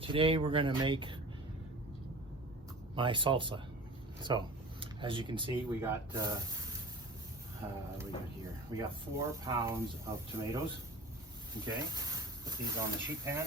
today we're going to make my salsa. So as you can see, we got we got 4 pounds of tomatoes. Okay, put these on the sheet pan.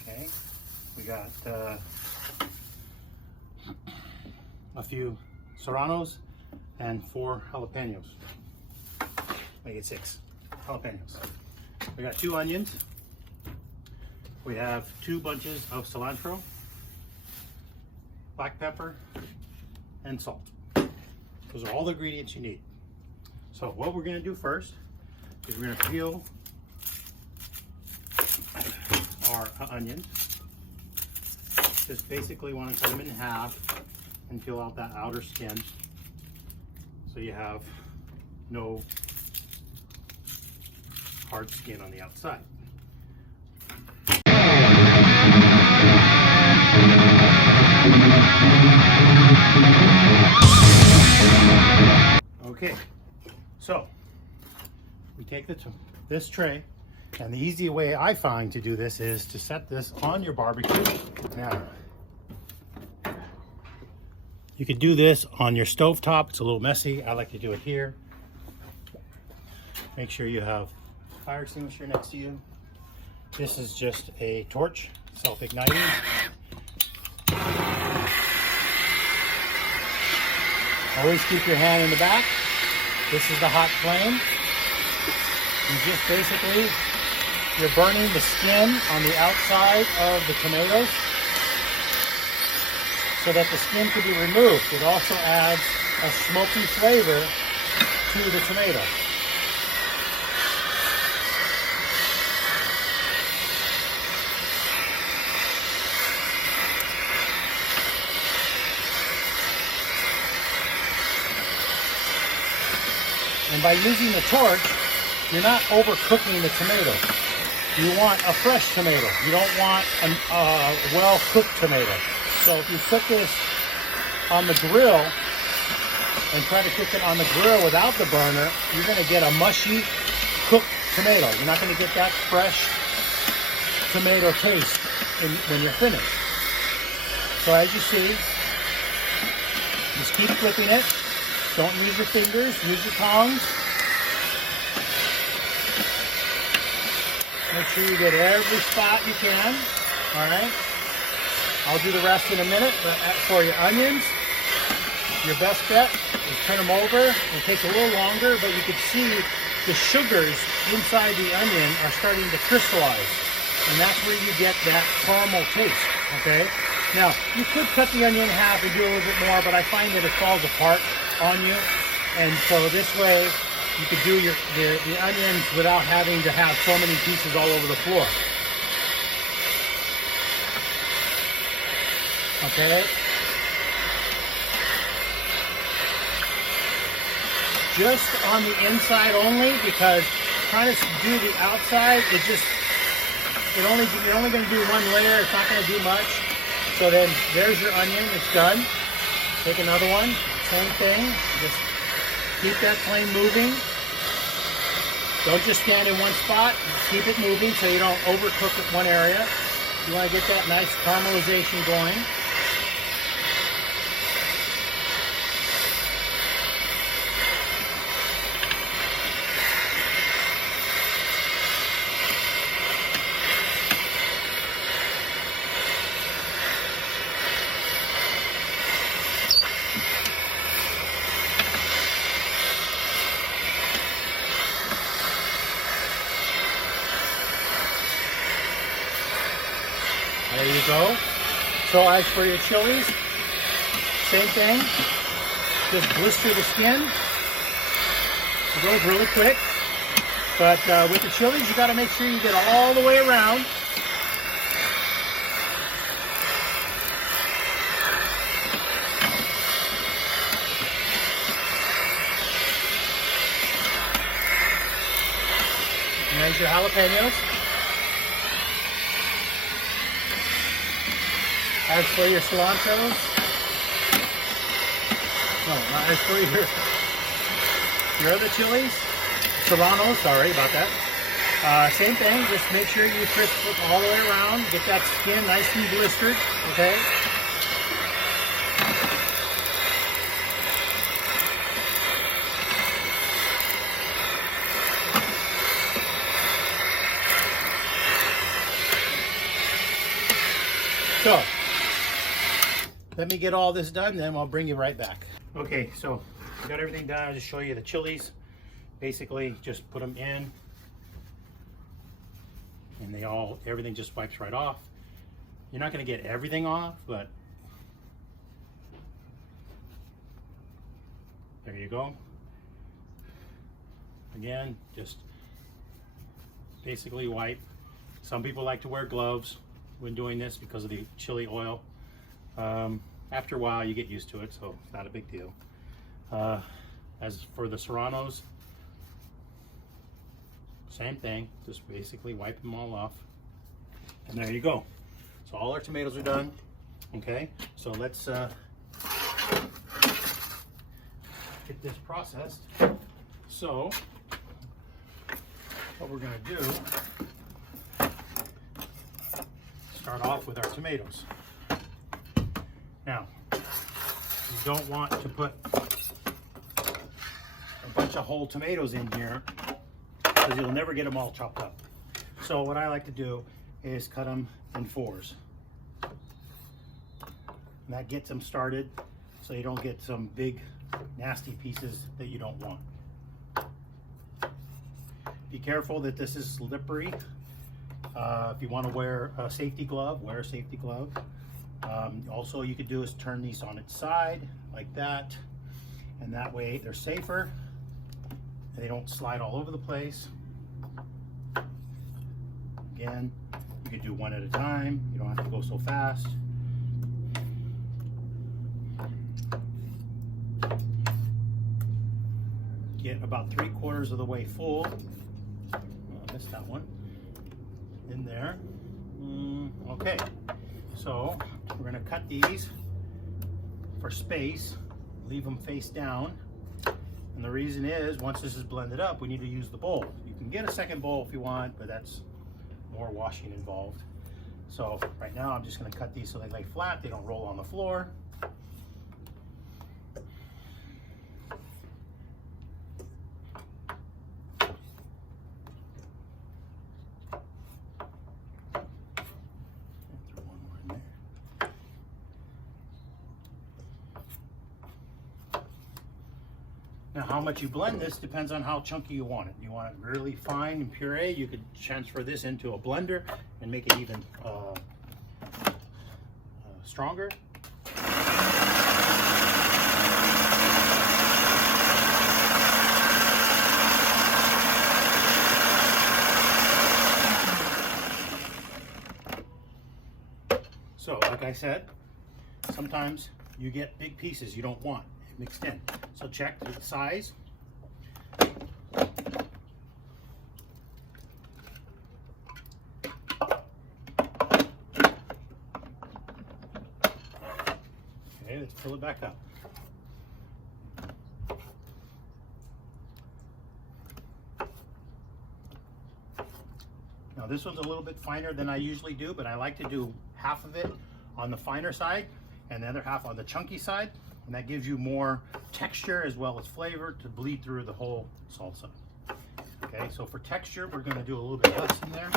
Okay, we got a few serranos and 4 jalapenos. Make it 6 jalapenos. We got 2 onions. We have 2 bunches of cilantro, black pepper, and salt. Those are all the ingredients you need. So what we're going to do first is we're going to peel our onions. Just basically want to cut them in half and peel out that outer skin so you have no hard skin on the outside. Okay, so we take this tray, and the easy way I find to do this is to set this on your barbecue. Now, you could do this on your stovetop. It's a little messy. I like to do it here. Make sure you have a fire extinguisher next to you. This is just a torch, self-igniting. Always keep your hand in the back. This is the hot flame. You just basically, you're burning the skin on the outside of the tomatoes so that the skin can be removed. It also adds a smoky flavor to the tomato. And by using the torch, you're not overcooking the tomato. You want a fresh tomato. You don't want a well-cooked tomato. So if you cook this on the grill and try to cook it on the grill without the burner, you're going to get a mushy cooked tomato. You're not going to get that fresh tomato taste when you're finished. So as you see, just keep flipping it. Don't use your fingers, use your tongs. Make sure you get every spot you can. All right. I'll do the rest in a minute, but for your onions, your best bet is turn them over. It takes a little longer, but you can see the sugars inside the onion are starting to crystallize. And that's where you get that caramel taste, okay? Now, you could cut the onion in half and do a little bit more, but I find that it falls apart on you. And so this way, you could do the onions without having to have so many pieces all over the floor. Okay? Just on the inside only, because trying to do the outside, you're only going to do one layer. It's not going to do much. So then there's your onion. It's done. Take another one. Same thing. Just keep that flame moving. Don't just stand in one spot. Keep it moving so you don't overcook it one area. You want to get that nice caramelization going. There you go. So as for your chilies, same thing. Just blister the skin. It goes really quick. But with the chilies, you got to make sure you get all the way around. And there's your jalapenos. As for your cilantro, as for your other chilies, serrano, sorry about that. Same thing, just make sure you crisp it all the way around. Get that skin nice and blistered, okay? So, let me get all this done, then I'll bring you right back. Okay, so I got everything done. I'll just show you the chilies. Basically, just put them in, and everything just wipes right off. You're not going to get everything off, but there you go. Again, just basically wipe. Some people like to wear gloves when doing this because of the chili oil. After a while you get used to it, so it's not a big deal. As for the serranos, same thing, just basically wipe them all off, and there you go. So all our tomatoes are done. Okay, so let's get this processed. So what we're going to do, start off with our tomatoes. Now, you don't want to put a bunch of whole tomatoes in here because you'll never get them all chopped up. So what I like to do is cut them in fours. And that gets them started so you don't get some big nasty pieces that you don't want. Be careful that this is slippery. If you want to wear a safety glove, wear a safety glove. Also, you could do is turn these on its side like that, and that way they're safer. They don't slide all over the place. Again, you could do one at a time. You don't have to go so fast. Get about 3/4 of the way full. Oh, I missed that one. In there. Okay, so we're going to cut these for space, leave them face down. And the reason is, once this is blended up, we need to use the bowl. You can get a second bowl if you want, but that's more washing involved. So right now I'm just going to cut these so they lay flat, they don't roll on the floor. Now, how much you blend this depends on how chunky you want it. You want it really fine and puree, you could transfer this into a blender and make it even stronger. So, like I said, sometimes you get big pieces you don't want mixed in. So check the size. Okay, let's fill it back up. Now this one's a little bit finer than I usually do, but I like to do half of it on the finer side and the other half on the chunky side. And that gives you more texture as well as flavor to bleed through the whole salsa. Okay, so for texture, we're going to do a little bit less in there.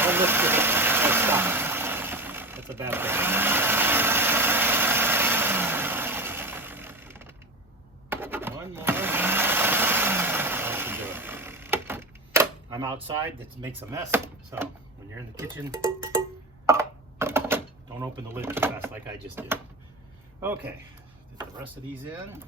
I'll lift it. Oh, stop. That's a bad thing. One more. I'm outside, that makes a mess. So when you're in the kitchen, don't open the lid too fast like I just did. Okay, get the rest of these in.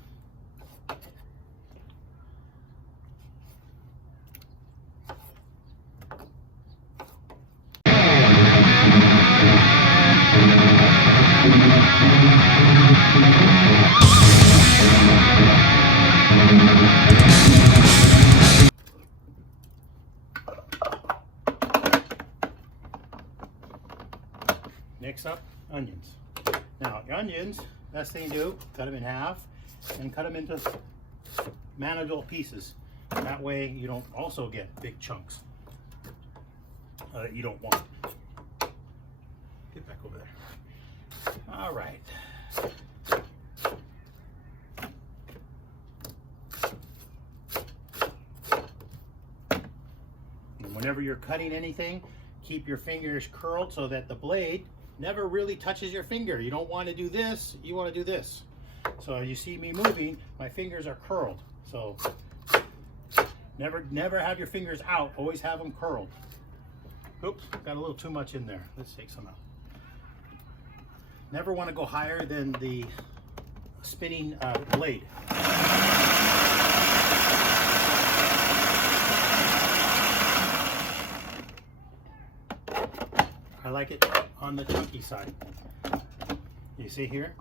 Next up, onions. Now, the onions, best thing to do, cut them in half and cut them into manageable pieces. That way you don't also get big chunks that you don't want. Get back over there. All right. And whenever you're cutting anything, keep your fingers curled so that the blade never really touches your finger. You don't want to do this, you want to do this. So you see me moving, my fingers are curled. So never have your fingers out, always have them curled. Oops, got a little too much in there. Let's take some out. Never want to go higher than the spinning blade. I like it on the chunky side. You see here?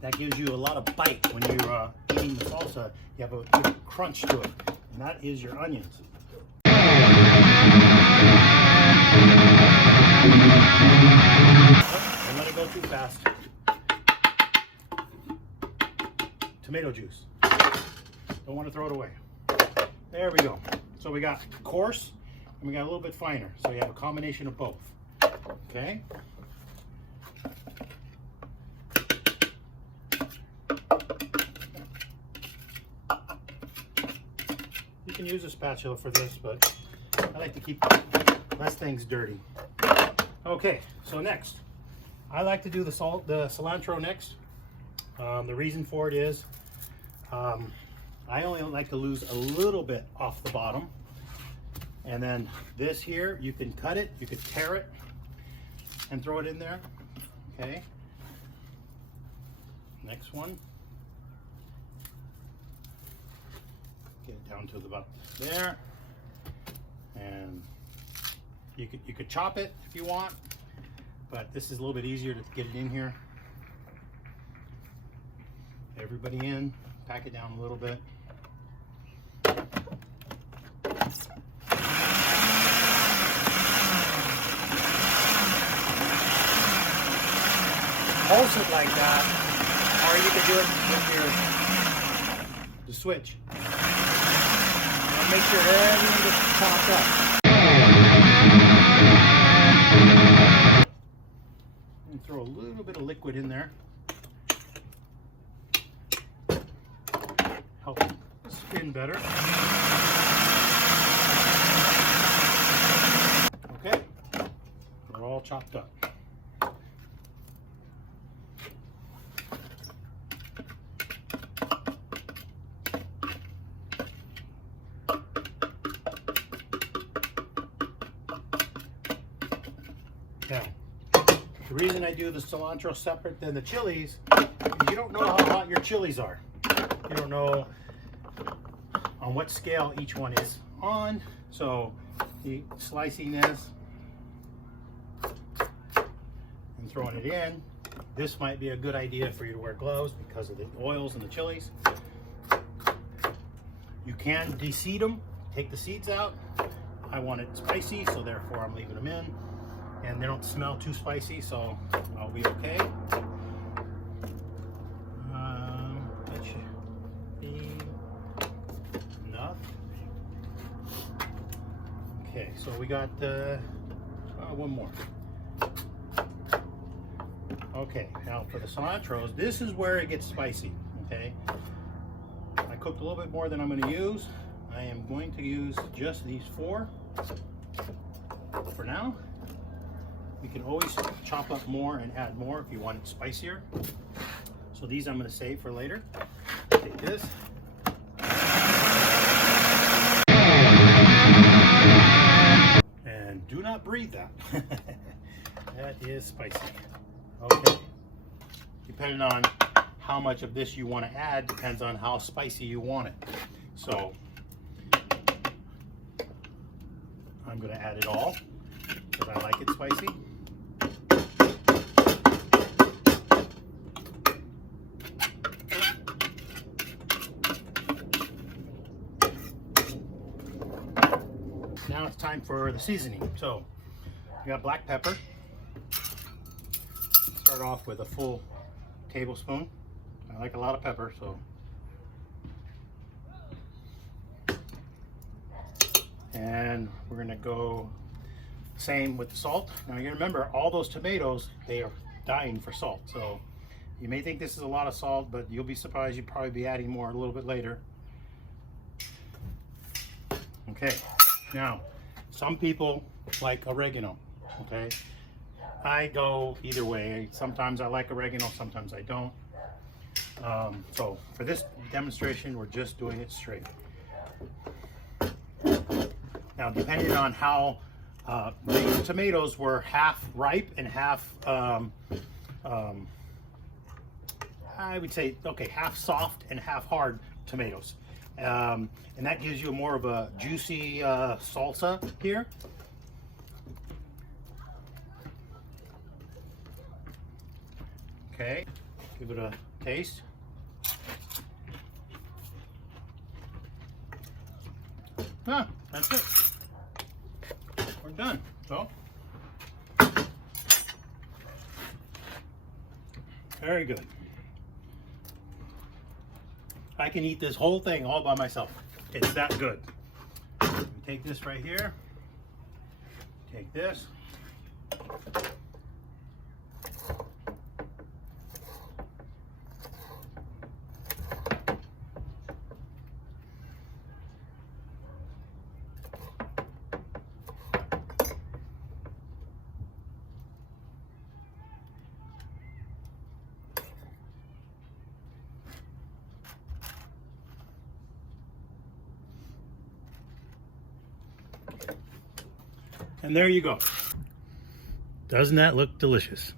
That gives you a lot of bite when you're eating the salsa. You have a good crunch to it, and that is your onions. Don't let it go too fast. Tomato juice. Don't want to throw it away. There we go. So we got coarse and we got a little bit finer. So you have a combination of both. Okay. You can use a spatula for this, but I like to keep less things dirty. Okay, so next, I like to do the cilantro next. The reason for it is I only like to lose a little bit off the bottom, and then this here, you can cut it, you can tear it and throw it in there. Okay, next one, get it down to about there, and you could chop it if you want, but this is a little bit easier to get it in here. Everybody in, pack it down a little bit. Pulse it like that, or you could do it with the switch. And make sure everything gets chopped up. And throw a little bit of liquid in there. Help spin better. Okay, we're all chopped up. Now, the reason I do the cilantro separate than the chilies is you don't know how hot your chilies are. You don't know on what scale each one is on. So the slicing this and throwing it in, this might be a good idea for you to wear gloves because of the oils and the chilies. You can de-seed them, take the seeds out. I want it spicy, so therefore I'm leaving them in. And they don't smell too spicy, so I'll be okay. That should be enough. Okay, so we got one more. Okay, now for the cilantros, this is where it gets spicy. Okay, I cooked a little bit more than I'm going to use. I am going to use just these 4 for now. You can always chop up more and add more if you want it spicier. So these I'm going to save for later. Take this. And do not breathe that. That is spicy. Okay. Depending on how much of this you want to add, depends on how spicy you want it. So I'm going to add it all because I like it spicy. Now it's time for the seasoning. So we got black pepper. start off with a full tablespoon. I like a lot of pepper, so. And we're gonna go same with the salt. Now you remember, all those tomatoes, they are dying for salt. So you may think this is a lot of salt, but you'll be surprised. You'll probably be adding more a little bit later. Okay, now some people like oregano, okay? I go either way. Sometimes I like oregano, sometimes I don't. So for this demonstration, we're just doing it straight. Now, depending on how the tomatoes were half ripe and half, I would say, okay, half soft and half hard tomatoes. And that gives you more of a juicy salsa here. Okay, give it a taste. Ah, that's it. We're done. So, very good. I can eat this whole thing all by myself. It's that good. Take this right here. Take this. And there you go. Doesn't that look delicious?